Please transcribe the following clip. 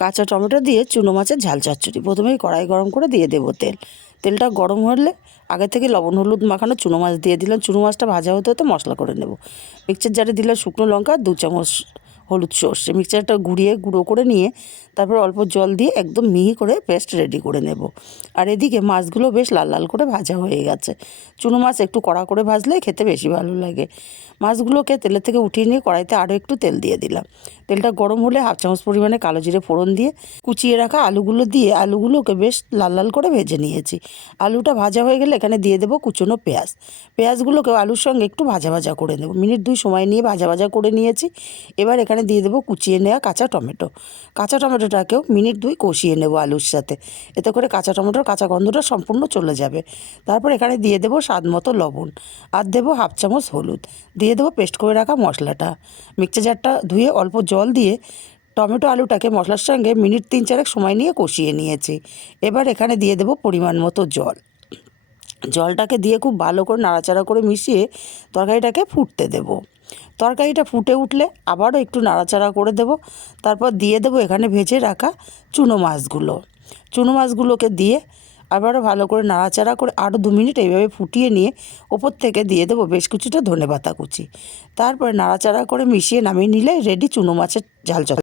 কাঁচা টমেটো দিয়ে চুনো মাছের ঝাল চচ্চড়ি। প্রথমেই কড়াই গরম করে দিয়ে দেবো তেল। তেলটা গরম হলে আগে থেকে লবণ হলুদ মাখানো চুনো মাছ দিয়ে দিলাম। চুনো মাছটা ভাজা হতে হতে মশলা করে নেব। মিক্সচার জারে দিলাম শুকনো লঙ্কা 2 চামচ হলুদ সর্ষে। মিক্সচারটা গুঁড়ো করে নিয়ে তারপর অল্প জল দিয়ে একদম মিহি করে পেস্ট রেডি করে নেব। আর এদিকে মাছগুলো বেশ লাল লাল করে ভাজা হয়ে গেছে। চুনো মাছ একটু কড়া করে ভাজলে খেতে বেশি ভালো লাগে। মাছগুলোকে তেলের থেকে উঠিয়ে নিয়ে কড়াইতে আরও একটু তেল দিয়ে দিলাম। তেলটা গরম হলে 1/2 চামচ পরিমাণে কালো জিরে ফোড়ন দিয়ে কুচিয়ে রাখা আলুগুলো দিয়ে আলুগুলোকে বেশ লাল লাল করে ভেজে নিয়েছি। আলুটা ভাজা হয়ে গেলে এখানে দিয়ে দেবো কুচনো পেঁয়াজ। পেঁয়াজগুলোকে আলুর সঙ্গে একটু ভাজা ভাজা করে নেব। মিনিট 2 সময় নিয়ে ভাজা ভাজা করে নিয়েছি। এবার এখানে দিয়ে দেবো কুচিয়ে নেওয়া কাঁচা টমেটো। কাঁচা টমেটোটাকেও মিনিট 2 কষিয়ে নেব আলুর সাথে। এতে করে কাঁচা টমেটোর কাঁচা গন্ধটা সম্পূর্ণ চলে যাবে। তারপর এখানে দিয়ে দেবো স্বাদ মতো লবণ আর দেবো 1/2 চামচ হলুদ। দিয়ে দেবো পেস্ট করে রাখা মশলাটা। মিক্সচার জারটা ধুয়ে অল্প জল দিয়ে টমেটো আলুটাকে মশলার সঙ্গে মিনিট 3-4 সময় নিয়ে কষিয়ে নিয়েছি। এবার এখানে দিয়ে দেবো পরিমাণ মতো জল। জলটাকে দিয়ে খুব ভালো করে নাড়াচাড়া করে মিশিয়ে তরকারিটাকে ফুটতে দেব। তরকারিটা ফুটে উঠলে আবারও একটু নাড়াচাড়া করে দেব। তারপর দিয়ে দেবো এখানে ভেজে রাখা চুনো মাছগুলো। চুনো মাছগুলোকে দিয়ে আবারও ভালো করে নাড়াচাড়া করে আরও 2 মিনিট এইভাবে ফুটিয়ে নিয়ে ওপর থেকে দিয়ে দেবো বেশ কিছুটা ধনেপাতা কুচি। তারপরে নাড়াচাড়া করে মিশিয়ে নামিয়ে নিলে রেডি চুনো মাছের ঝাল চচ্চড়ি।